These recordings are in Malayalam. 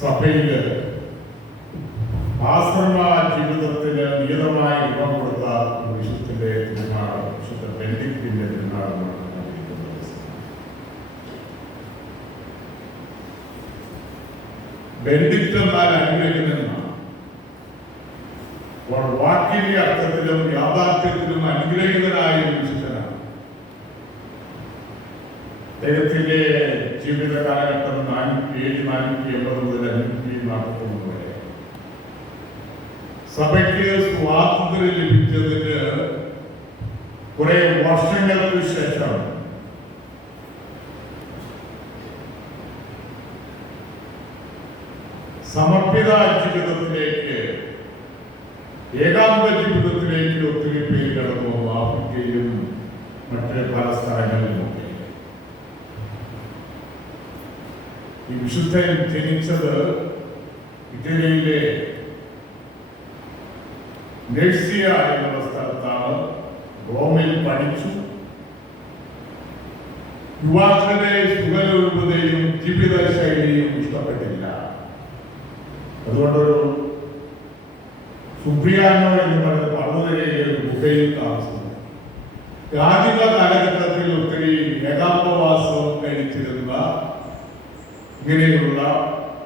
സഭയില് ആശ്രമ ജീവിതത്തിന് നിയതമായി രൂപം കൊടുത്ത വിശുദ്ധന്റെ തിരുനാൾ, വിശുദ്ധ ബെനഡിക്റ്റിന്റെ തിരുനാളാണ് നടന്നിരിക്കുന്നത്. ബെനഡിക്റ്റ് എന്നാൽ അനുഗ്രഹിക്കുന്നതാണ്. വാക്കിന്റെ അർത്ഥത്തിലും യാഥാർത്ഥ്യത്തിലും അനുഗ്രഹീതനായ വിശുദ്ധനാണ്. അദ്ദേഹത്തിന്റെ ജീവിത കാലഘട്ടം 480 മുതൽ 541 വരെ. സഭയ്ക്ക് സ്വാതന്ത്ര്യം ലഭിച്ചതിന് കുറെ വർഷങ്ങൾക്ക് ശേഷം സമർപ്പിത ജീവിതത്തിലേക്ക്, ഏകാന്ത ജീവിതത്തിലേക്ക് ഒത്തിരി പേര് കടന്നു. ആഫ്രിക്കയിലും മറ്റ് പല സ്ഥലങ്ങളിലുമൊക്കെ. ഈ വിശുദ്ധൻ ജനിച്ചത് ഇറ്റലിയിലെ നേഴ്സിയ എന്നുള്ള സ്ഥലത്താണ്. റോമിൽ പഠിച്ചു. യുവാക്കളുടെ സുഖലോലുപതയും ജീവിത ശൈലിയും ഇഷ്ടപ്പെട്ടില്ല. അതുകൊണ്ടൊരു സുപ്രിയാനോ എന്ന് പറയുന്ന പർവ്വതയിലെ ഒരു ഗുഹയിൽ താമസിച്ചു. ആദിമ കാലഘട്ടത്തിൽ ഒത്തിരി ഏകാന്തവാസം കഴിച്ചിരുന്ന ഇങ്ങനെയുള്ള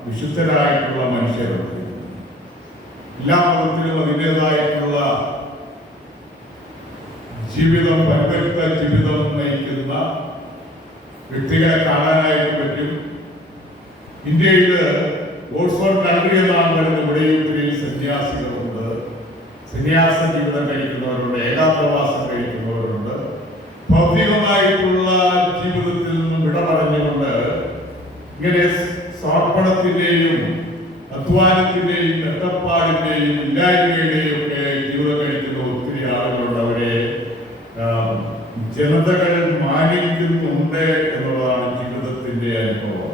വിശുദ്ധരായിട്ടുള്ള മനുഷ്യരുണ്ട്. എല്ലാ മതത്തിലും അതിൻ്റെതായിട്ടുള്ള ജീവിതം, പരിപക്വ ജീവിതം നയിക്കുന്ന വ്യക്തികളെ കാണാനായിട്ട് പറ്റും. ഇന്ത്യയിൽ ഓക്സ്ഫോർഡ് കൺട്രി എന്നാണ് പറയുന്നത്. ഇവിടെയും ഒത്തിരി സന്യാസികളുണ്ട്. സന്യാസ ജീവിതം കഴിക്കുന്നവരുണ്ട്, ഏകാന്തവാസം കഴിക്കുന്നവരുണ്ട്. ഭൗതികമായിട്ടുള്ള ജീവിതത്തിൽ നിന്നും വിട പറഞ്ഞുകൊണ്ട് ഇങ്ങനെ സമർപ്പണത്തിന്റെയും അധ്വാനത്തിന്റെയും കഷ്ടപ്പാടിന്റെയും ഇല്ലായ്മയുടെയും ഒക്കെ ജീവിതം കഴിക്കുന്ന ഒത്തിരി ആളുകളുണ്ട്. അവരെ ജനതകൾ മാനിക്കുന്നുണ്ട് എന്നുള്ളതാണ് ജീവിതത്തിന്റെ അനുഭവം.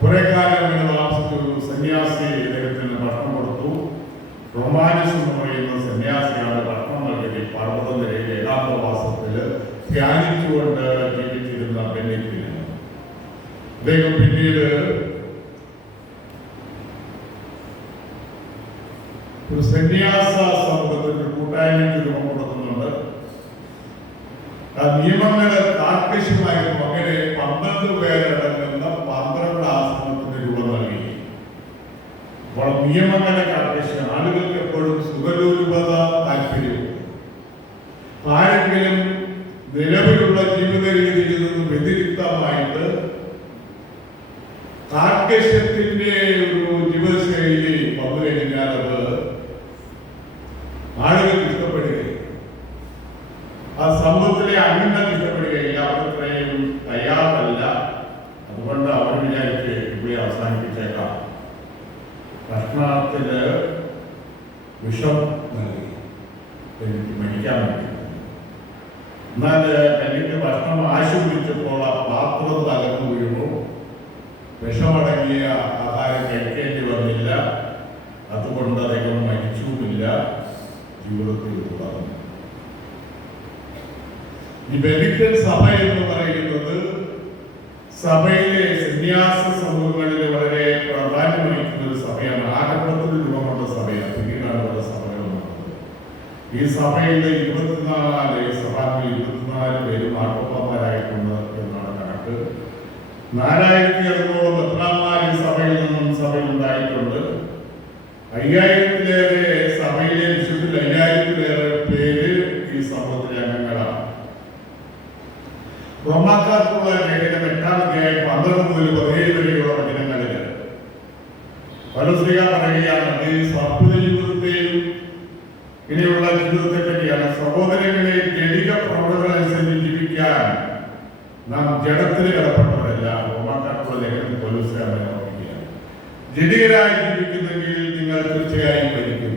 കുറെ കാലം ഇങ്ങനെ താമസിച്ചു. സന്യാസി ഇദ്ദേഹത്തിന് ഭക്ഷണം കൊടുത്തു. റൊമാനസ് എന്ന് പറയുന്ന സന്യാസിയാണ് ഭക്ഷണം നൽകി. പർവ്വതനിരയിലെ ഏകാന്തവാസത്തിൽ ധ്യാനിച്ചുകൊണ്ട് ജീവിച്ചിരുന്ന ബെനഡിക്റ്റിന് അദ്ദേഹം പിന്നീട് ഒരു സന്യാസ സമൂഹത്തിന്റെ കൂട്ടായ്മയ്ക്ക് രൂപം കൊടുക്കുന്നുണ്ട്. ആ നിയമങ്ങള് കാർക്കശ്യമായിരുന്നു. അങ്ങനെ 12 പേരടങ്ങുന്ന 12 ആശ്രമത്തിന് രൂപം നൽകി. അപ്പോൾ നിയമങ്ങളെ കാർക്കശ്യം, ആളുകൾക്ക് എപ്പോഴും സുഖലോലുപത താല്പര്യവും. ആരെങ്കിലും നിലവിലുള്ള ജീവിത രീതിയിൽ നിന്നും വ്യതിരിക്തമായിട്ട് കാർക്കശ്യത്തിന്റെ ഒരു ജീവിതശൈലി വന്നു കഴിഞ്ഞാൽ അത് ആളുകൾക്ക് ഇഷ്ടപ്പെടുകയും ആ സമൂഹത്തിലെ അംഗങ്ങൾക്ക് ഇഷ്ടപ്പെടുകയില്ല. അവർക്കത്രയും തയ്യാറല്ല. അതുകൊണ്ട് അവർ വിചാരിച്ച് ഇവിടെ അവസാനിപ്പിച്ചേക്കാം. ഭക്ഷണത്തില് വിഷം നൽകി എനിക്ക് മരിക്കാൻ വേണ്ടി. എന്നാൽ എനിക്ക് ഭക്ഷണം ആശീർവദിച്ചപ്പോൾ ആ പാത്രം തകർന്നു വീണു. വിഷമടങ്ങിയ ആഹാരം കഴിക്കേണ്ടി വന്നില്ല. അതുകൊണ്ട് അദ്ദേഹം മരിച്ചുമില്ല, ജീവിതത്തിൽ തുടർന്നു. ഈ ബെനഡിക്റ്റൻ സഭ എന്ന് പറയുന്നത് സഭയിലെ സന്യാസ സമൂഹങ്ങളിൽ വളരെ പ്രാധാന്യം വഹിക്കുന്ന ഒരു സഭയാണ്. ആരംഭത്തിൽ രൂപം കൊണ്ട സഭയാണ്. പിന്നീടാണ് പല സഭകൾ വന്നത്. ഈ സഭയിൽ 24 സഭാംഗങ്ങൾ, 24 പേര് മാർപ്പാപ്പമാരായിട്ടുണ്ട് എന്നാണ് കണക്ക്. 4700 മെത്രാന്മാർ സഭയിൽ നിന്നും സഭയിൽ ഉണ്ടായിട്ടുണ്ട്. 5000-ലേറെ സഭയിലെ വിശുദ്ധ 5000-ലേറെ പേര് ഈ സമൂഹത്തിലെ അംഗങ്ങളാണ്. റോമാക്കാർക്കുള്ള ലേഖനം 8-ാം അധ്യായം 12 മുതൽ 17 വരെയുള്ള വചനങ്ങളിൽ പൗലോസ് പറയുകയാണ്, സമർപ്പിത ജീവിതത്തെയും ഇങ്ങനെയുള്ള ജീവിതത്തെ പറ്റിയാണ്. സഹോദരങ്ങളെ, ജഡിക പ്രവണതകളനുസരിച്ച് ജീവിക്കാൻ നാം ജഡത്തിന് കടപ്പെട്ടവരല്ല. റോമാക്കാർക്കുള്ള ലേഖനം പൗലോസ് ഓർമ്മിക്കുകയാണ്. ജഡികരായി ജീവിക്കുന്നെങ്കിൽ നിങ്ങൾ തീർച്ചയായും മരിക്കും.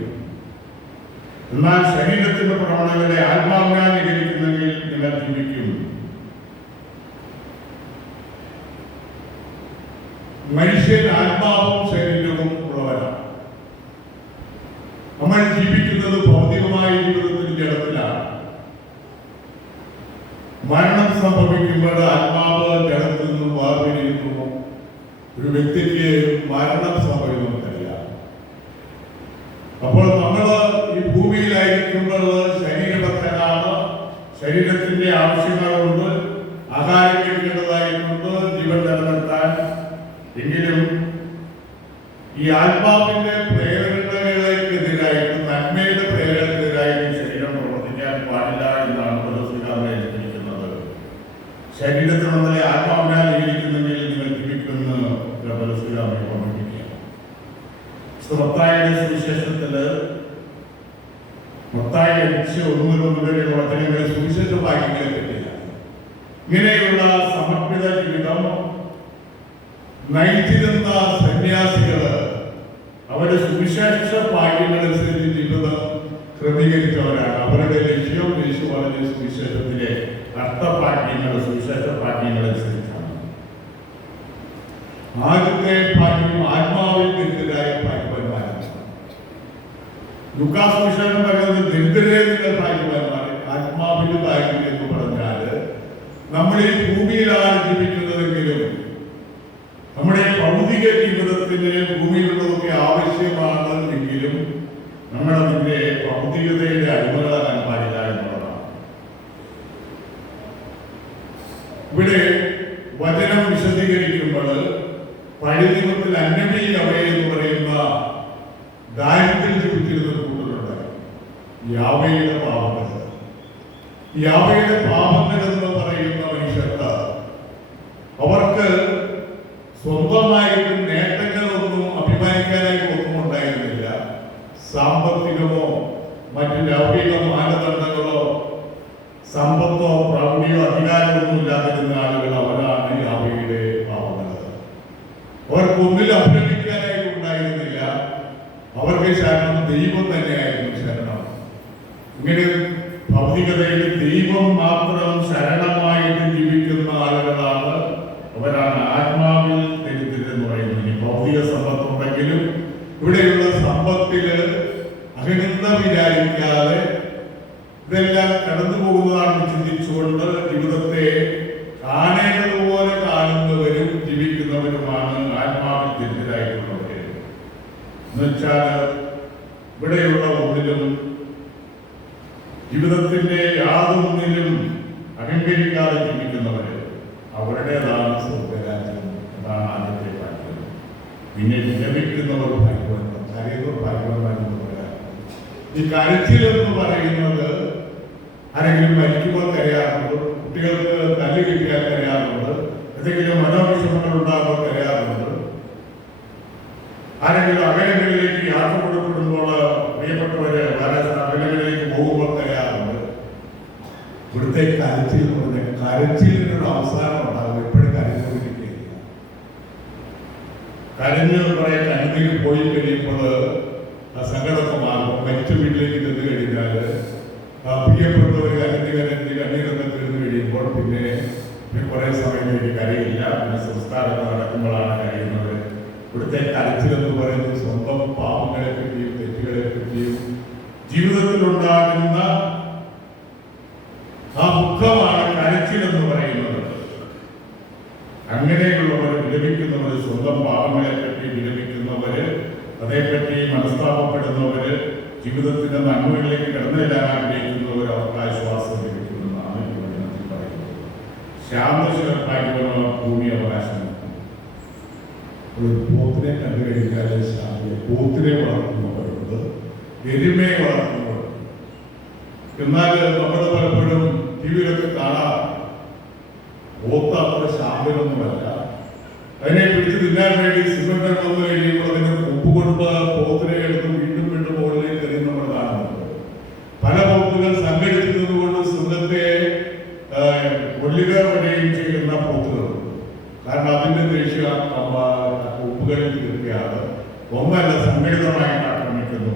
എന്നാൽ ശരീരത്തിന്റെ പ്രവണതകളെ ആത്മാവിനാൽ നികരിക്കുന്നെങ്കിൽ നിങ്ങൾ ജീവിക്കും. മനുഷ്യൻ ആത്മാവും ശരീരവും ഉള്ളവരാണ്. ജീവിക്കുമ്പോൾ ആത്മാവ് ജഡത്തിൽ നിന്നും വേർപിരിയുന്നു. ഒരു വ്യക്തിക്ക് മരണം സംഭവിക്കുന്നില്ല. അപ്പോൾ നമ്മൾ ഈ ഭൂമിയിലായിരിക്കുമ്പോൾ ശരീരബദ്ധനാണ്. ശരീരത്തിന്റെ ആവശ്യങ്ങളുണ്ട്, ആഹാരം കഴിക്കേണ്ടതായിട്ടുണ്ട് ജീവൻ നിലനിർത്താൻ. എങ്കിലും ഈ ആത്മാവിന്റെ പ്രേരണകൾക്കെതിരായിട്ട്, നന്മയുടെ പ്രേരണക്കെതിരായിട്ട് ശരീരം പ്രവർത്തിക്കാൻ പാടില്ല എന്നാണ് പൗലോസ്ലീഹാ എഴുതിയിരിക്കുന്നത്. ശരീരത്തിനുള്ളിലെ ആത്മാവിനാൽ ജീവിക്കുന്നെങ്കിൽ നിങ്ങൾ ജീവിക്കുമെന്ന് പൗലോസ്ലീഹാ ഓർമ്മിപ്പിക്കുകയാണ്. മത്തായിയുടെ സുവിശേഷത്തില് മത്തായി 5:1 വരെയുള്ള വചനങ്ങളിൽ സുവിശേഷ ഭാഗ്യങ്ങളെ പറ്റില്ല. ഇങ്ങനെയുള്ള സമർപ്പിത ജീവിതം നയിച്ചിരുന്ന സന്യാസികള് അവരുടെ സുവിശേഷ ഭാഗ്യങ്ങളനുസരിച്ച് ജീവിതം ക്രമീകരിച്ചവരാണ്. അവരുടെ ലക്ഷ്യം യേശു പറഞ്ഞ സുവിശേഷത്തിലെ അർത്ഥഭാഗ്യങ്ങൾ, സുവിശേഷ ഭാഗ്യങ്ങളനുസരിച്ചാണ്. ആദ്യത്തെ ഭാഗ്യം ആത്മാവിൽ ദരിദ്രരായ ഭാഗ്യവാന്മാരാണ്. ലൂക്കാസ് സുവിശേഷം പറയുന്നത് ദരിദ്രരെ നിങ്ങൾ ഭാഗ്യവാന്മാർ. ആത്മാവിൽ ഭാഗ്യം എന്ന് പറഞ്ഞാല് നമ്മൾ ഈ ഭൂമിയിലാണ് ജീവിക്കുന്നതെങ്കിലും നമ്മുടെ ഭൗതിക ജീവിതത്തിന് ഭൂമിയിലുള്ളതൊക്കെ ആവശ്യമാണ് എങ്കിലും നമ്മൾ അതിന്റെ ഭൗതികതയുടെ അടിമകളാകാൻ പാടില്ല എന്നുള്ളതാണ്. ഇവിടെ വചനം വിശദീകരിക്കുമ്പോൾ പഴയ നിയമത്തിൽ അന്നബി അവയെ എന്ന് പറയുന്ന ദാരിദ്ര്യം ജീവിച്ചിരുന്ന കൂട്ടരുണ്ട്. യാവയുടെ പാപങ്ങൾ, യാവയുടെ പാപങ്ങൾ എന്ന് പറയുന്ന മനുഷ്യർക്ക് അവർക്ക് സ്വന്തമായിട്ട് നേട്ടങ്ങളൊന്നും അഭിമാനിക്കാനായിട്ട് ഒന്നും ഉണ്ടായിരുന്നില്ല. സാമ്പത്തികമോ മറ്റു ലൗകിക മാനദണ്ഡങ്ങളോ സമ്പത്തോ പ്രൗഢിയോ അധികാരമൊന്നും ഇല്ലാതിരുന്ന ആളുകൾ അവരാണ് യാവയുടെ പാവങ്ങൾ. അവർക്കൊന്നിൽ അഭിനന്ദിക്കാനായിട്ട് ഉണ്ടായിരുന്നില്ല. അവർക്ക് ശരണം ദൈവം തന്നെയായിരുന്നു ശരണം. ഇങ്ങനെ ഭൗതികതയിൽ ദൈവം മാത്രം ശരണമായിട്ട് ജീവിക്കുന്ന ആളുകളാണ്, അവരാണ് ആത്മാവിൽ ദരിദ്രരെന്ന് പറയുന്നത്. ഇനി ഭൗതിക സമ്പത്തുണ്ടെങ്കിലും ഇവിടെയുള്ള സമ്പത്തില് അഹിംസ വിചാരിക്കാതെ ഇതെല്ലാം കടന്നു പോകുന്നതാണെന്ന് ചിന്തിച്ചുകൊണ്ട് ജീവിതത്തെ കാണേണ്ടതുപോലെ കാണുന്നവരും ജീവിക്കുന്നവരുമാണ് ആത്മാവിൽ ദരിദ്രരായിട്ടുള്ളവര്. എന്നുവെച്ചാൽ ഇവിടെയുള്ള ഒന്നിലും ജീവിതത്തിന്റെ യാതൊന്നിലും അഹങ്കരിക്കാതെ ജീവിക്കുന്നവര് അവരുടേതാണ് സ്വർഗരാജ്യം. അതാണ് ആദ്യത്തെ ഭാഗ്യം. പിന്നെ വിരമിക്കുന്നവർ ഭാഗ്യവാന്മാർ, കരയുന്നവർ ഭാഗ്യവാന്മാരെന്ന് പറയാം. ഈ കരച്ചിലെന്ന് പറയുന്നത് ആരെങ്കിലും മരിക്കുമ്പോൾ കരയാറുണ്ട്, കുട്ടികൾക്ക് തല്ല് കിട്ടിയാൽ കരയാറുണ്ട്, എന്തെങ്കിലും മനോവിഷമങ്ങൾ ഉണ്ടാകുമ്പോൾ കരയാറുണ്ട്, ആരെങ്കിലും അകലങ്ങളിലേക്ക് യാത്ര കൊടുക്കപ്പെടുമ്പോൾ പ്രിയപ്പെട്ടവര് വേറെ അകലങ്ങളിലേക്ക് പോകുമ്പോൾ കരയാറുണ്ട്. ഇവിടുത്തെ കരച്ചിൽ എന്ന് പറഞ്ഞാൽ കരച്ചിലിനൊരു അവസാനം ഉണ്ടാകും. എപ്പോഴും കരഞ്ഞുകൊണ്ടിരിക്കുകയില്ല. കരഞ്ഞ് കുറെ കണ്ണീര് പോയി കഴിയുമ്പോൾ ആ സങ്കടമൊക്കെ മാറും. മരിച്ച വീട്ടിലേക്ക് ചെന്ന് കഴിഞ്ഞാൽ പ്രിയപ്പെട്ടവർ കണ്ണീരൊക്കെ തീർന്നു കഴിയുമ്പോൾ പിന്നെ കുറെ സമയത്തേക്ക് കരയില്ല. പിന്നെ സംസ്കാരമൊക്കെ നടക്കുമ്പോഴാണ് കരയുന്നത്. ഇവിടുത്തെ കരച്ചിലെന്ന് പറയുന്നത് സ്വന്തം പാപങ്ങളെ പറ്റിയും തെറ്റുകളെ പറ്റിയും ജീവിതത്തിലുണ്ടാകുന്ന ആ ദുഃഖമാണ് കരച്ചിലെന്ന് പറയുന്നത്. അങ്ങനെയുള്ളവർ വിലപിക്കുന്നവര്, സ്വന്തം പാപങ്ങളെ പറ്റി വിലപിക്കുന്നവര്, അതേപ്പറ്റി മനസ്താപപ്പെടുന്നവര്, ജീവിതത്തിന്റെ നന്മകളിലേക്ക് കടന്നു ചെല്ലാൻ ആഗ്രഹിക്കുന്നവർ അവർക്ക് ആശ്വാസം ലഭിക്കുമെന്നാണ് ഈ വചനത്തിൽ പറയുന്നത്. ശാന്തശിരപ്പായിട്ടുള്ള ഭൂമി അവകാശം. ഒരു പോത്തിനെ കണ്ടു കഴിഞ്ഞാൽ പോത്തിനെ വളർത്തുന്നവരുണ്ട്, എരുമയെ വളർത്തുന്നവരുണ്ട്. എന്നാൽ നമ്മൾ പലപ്പോഴും ടിവിയിലൊക്കെ കാണാം പോത്ത് അത്ര ശാന്തനൊന്നുമല്ല. അതിനെ പിടിച്ച് തിന്നാൻ വേണ്ടി സിംഹങ്ങൾ വന്നു കഴിയുമ്പോൾ അതിന് ഉപ്പ് കൊണ്ട് പോത്തിനെ എടുത്ത് വീണ്ടും വീണ്ടും മുകളിലേക്ക് എറിയുന്ന നമ്മൾ കാണുന്നുണ്ട്. പല പോത്തുകൾ സംഘടിക്കുന്നത് കൊണ്ട് സിംഹത്തെ കൊല്ലുക വരെയും ചെയ്യുന്ന പോത്തുകളുണ്ട്. കാരണം അതിന്റെ ദേഷ്യ ഉപ്പുകളിൽ തീർക്കുകയാണ്. ഒന്നല്ല, സംഘടിതമായിട്ട് ആക്രമിക്കുന്നു.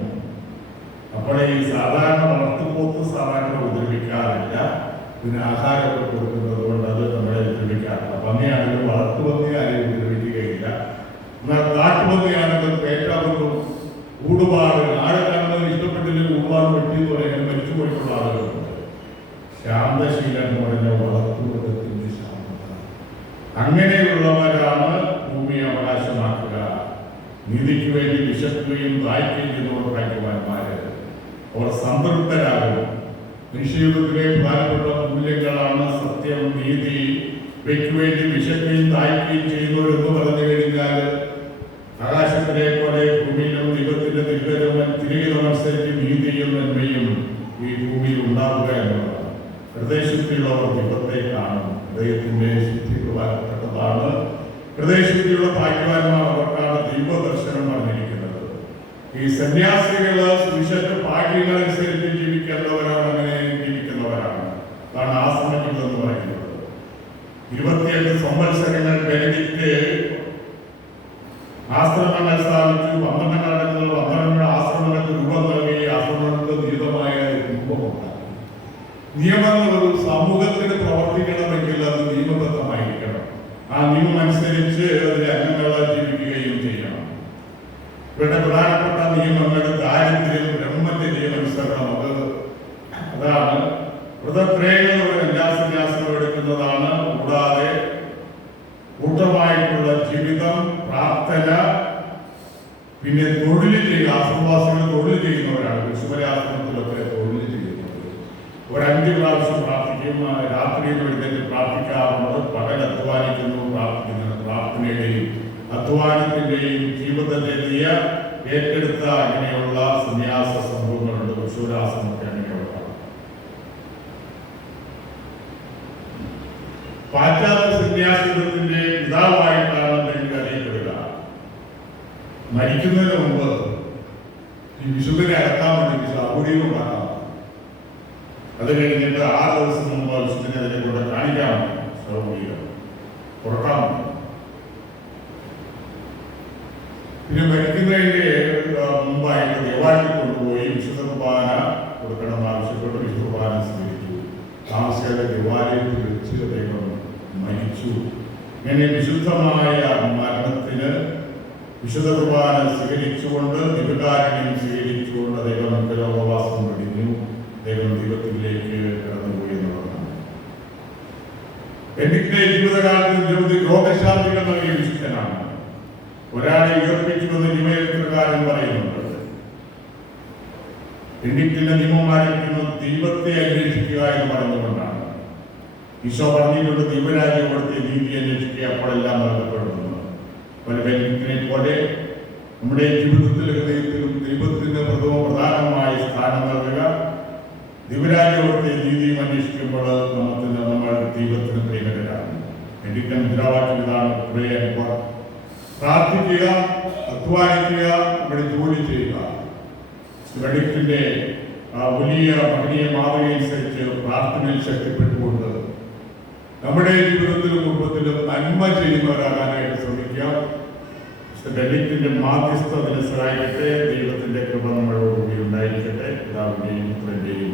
അപ്പോൾ ഈ സാധാരണ വളർത്തുപോത്ത് സാധാരണ ഉപദ്രവിക്കാറില്ല. പിന്നെ ആഹാരമൊക്കെ കൊടുക്കുന്നത് കൊണ്ട് അത് നമ്മളെ ഉപദ്രവിക്കാറില്ല. പന്നിയാണെങ്കിലും വളർത്തുപന്നി ആരെയും ഉപദ്രവിക്കുകയില്ല. എന്നാൽ കാട്ടുപന്നിയാണെങ്കിൽ പേറ്റാകുന്നു ഊടുപാട്, ആടെ കാണുന്നത് ഇഷ്ടപ്പെട്ടില്ലെങ്കിൽ ഊടുപാട് വെട്ടിയെന്ന് പറയുന്നത് മരിച്ചു പോയിട്ടുള്ള ആളുകളുണ്ട്. ശാന്തശീലം എന്ന് പറഞ്ഞ വളർത്തുമൃഗത്തിന്റെ ശാന്തം. നീതിക്ക് വേണ്ടി വിശക്കുകയും ദാഹിക്കുകയും ചെയ്യുന്നവർ ഭാഗ്യവാന്മാര്. അവർ സംതൃപ്തരാകും. മനുഷ്യജീവിതത്തിലെ പ്രധാനപ്പെട്ട മൂല്യങ്ങളാണ് സത്യം, നീതി. ഇവയ്ക്ക് വേണ്ടി വിശക്കുകയും ദാഹിക്കുകയും ചെയ്യുന്നവരെന്ന് പറഞ്ഞു കഴിഞ്ഞാൽ ആകാശത്തിലെ പോലെ ഭൂമിയിലും ദൈവത്തിന്റെ തിരികെമനുസരിച്ച് നീതിയും നന്മയും ഈ ഭൂമിയിൽ ഉണ്ടാവുക എന്നുള്ളതാണ്. ഹൃദയശുദ്ധിയുള്ളവർ ദൈവത്തെ കാണും. ഹൃദയത്തിന്റെ ശുദ്ധി പ്രധാനപ്പെട്ടതാണ്. ഹൃദയശുദ്ധിയുള്ള ഭാഗ്യവാന്മാർ, അവർക്കാണ് ദൈവദർശനം പറഞ്ഞിരിക്കുന്നത്. ഈ സന്യാസികള് സുവിശേഷ ഭാഗ്യങ്ങളനുസരിച്ച് ജീവിക്കേണ്ടവരാണ്, അങ്ങനെ ജീവിക്കുന്നവരാണ്. അതാണ് ആശ്രമങ്ങൾ എന്ന് പറയുന്നത്. 28 സംവത്സരങ്ങൾ ബെനഡിക്റ്റ് ആശ്രമങ്ങൾ സ്ഥാപിച്ചു. 12 അടങ്ങുന്ന 12 ആശ്രമങ്ങൾക്ക് രൂപം നൽകി. ആശ്രമങ്ങൾക്ക് നിയതമായ രൂപമുണ്ടാക്കി. നിയമങ്ങൾ ഒരു സമൂഹത്തിന് പ്രവർത്തിക്കണമെങ്കിൽ അത് നിയമബദ്ധമായിരിക്കണം. ആ നിയമം അനുസരിച്ച് അതിലെ അംഗങ്ങൾ ജീവിക്കുകയും ചെയ്യണം. ഇവരുടെ പ്രധാനപ്പെട്ട നിയമങ്ങൾ ദാരിദ്ര്യം, ബ്രഹ്മചര്യമനുസരണം, അതാണ് വ്രതത്രയങ്ങൾ എല്ലാ സന്യാസികളും എടുക്കുന്നതാണ്. കൂടാതെ കൂട്ടമായിട്ടുള്ള ജീവിതം, പ്രാർത്ഥന, പിന്നെ തൊഴിൽ ചെയ്യുക. ആശ്രമവാസികൾ തൊഴിൽ ചെയ്യുന്നവരാണ്. വിശുദ്ധരാശ്രമത്തിലൊക്കെ തൊഴിൽ ചെയ്യുന്നത്. ഒരു 5 പ്രാവശ്യം പ്രാർത്ഥിക്കും. രാത്രിയിൽ എഴുന്നേറ്റ് പ്രാർത്ഥിക്കാറുണ്ട്. പകൽ അധ്വാനിക്കുന്നു, പ്രാർത്ഥിക്കുന്നു. പ്രാർത്ഥനയുടെയും അധ്വാനത്തിന്റെയും ജീവിതചര്യ ഏറ്റെടുത്ത അങ്ങനെയുള്ള സന്യാസ സംഭവങ്ങളുണ്ട്. വിശുദ്ധരാശ്രമമൊക്കെ അങ്ങനെയുള്ള പാശ്ചാത്യ സന്യാസിത്വത്തിന്റെ പിതാവായിട്ടാണ് എനിക്ക് അറിയപ്പെടുക. മരിക്കുന്നതിന് മുമ്പ് ഈ വിശുദ്ധനെ അടക്കാൻ വേണ്ടി സൗകര്യം ഉണ്ടാക്കാം. അത് കഴിഞ്ഞിട്ട് 6 ദിവസം മുമ്പ് വിശുദ്ധനെ അതിനെ കൊണ്ട് കാണിക്കാൻ സൗകര്യം തുറക്കാൻ. പിന്നെ മരിക്കുന്നതിന്റെ മുമ്പായിട്ട് ദേവാലയത്തിൽ കൊണ്ടുപോയി വിശുദ്ധ കുർബാന കൊടുക്കണം ആവശ്യപ്പെട്ട് വിശുദ്ധ കുർബാന സ്വീകരിച്ചു. താമസിയാതെ ദേവാലയത്തിൽ വെച്ച് അദ്ദേഹം മരിച്ചു. ഇങ്ങനെ വിശുദ്ധമായ മരണത്തിന് വിശുദ്ധ കുർബാന സ്വീകരിച്ചുകൊണ്ട്, ദിവ്യകാരുണ്യം സ്വീകരിച്ചുകൊണ്ട് അദ്ദേഹം ലോകവാസം വെടിഞ്ഞു. അദ്ദേഹം ദൈവത്തിലേക്ക് കടന്നുപോയി എന്നുള്ളതാണ്. ബെനഡിക്റ്റിന്റെ ജീവിതകാലത്ത് നിരവധി രോഗശാന്തികൾ നൽകിയ വിശുദ്ധനാണ്. ഒരാളെ ഉയർപ്പിച്ചുവെന്ന് നിയമചരിത്രകാരൻ പറയുന്നുണ്ട്. ബെനഡിക്റ്റിന്റെ നിയമം ആരംഭിക്കുന്നത് ദൈവത്തെ അന്വേഷിക്കുക എന്ന് പറഞ്ഞുകൊണ്ടാണ്. ഈശോ പറഞ്ഞിട്ടുണ്ട്, ദൈവരാജ്യം അവിടുത്തെ നീതി അന്വേഷിക്കുക, അപ്പോഴെല്ലാം നൽകപ്പെടുന്നു. ബെനഡിക്റ്റിനെ പോലെ നമ്മുടെ ജീവിതത്തിൽ, ഹൃദയത്തിലും ദൈവത്തിന്റെ പ്രധാനമായ സ്ഥാനം നൽകുക. ദൈവരാജ്യം അവിടുത്തെ നീതിയും അന്വേഷിക്കുമ്പോൾ നമ്മൾ ദൈവത്തിന് പ്രിയങ്കരാണ്. ബെനഡിക്റ്റ് മുദ്രാവാക്യം ഇതാണ്: പ്രാർത്ഥിക്കുക, അധ്വാനിക്കുക, നമ്മുടെ ജോലി ചെയ്യുക. ബെനഡിക്റ്റിന്റെ വലിയ മഹനീയ മാതൃകയനുസരിച്ച് പ്രാർത്ഥനയിൽ ശക്തിപ്പെട്ടുകൊണ്ട് നമ്മുടെ ജീവിതത്തിലും കുടുംബത്തിലും നന്മ ചെയ്യുന്നവരാകാനായിട്ട് ശ്രമിക്കുക. ബെനഡിക്റ്റിന്റെ മാധ്യസ്ഥ അതിനെ സഹായിക്കട്ടെ. ദൈവത്തിന്റെ കൃപ നമ്മളോടുകൂടി ഉണ്ടായിരിക്കട്ടെ. പിതാവിന്റെയും പുത്രന്റെയും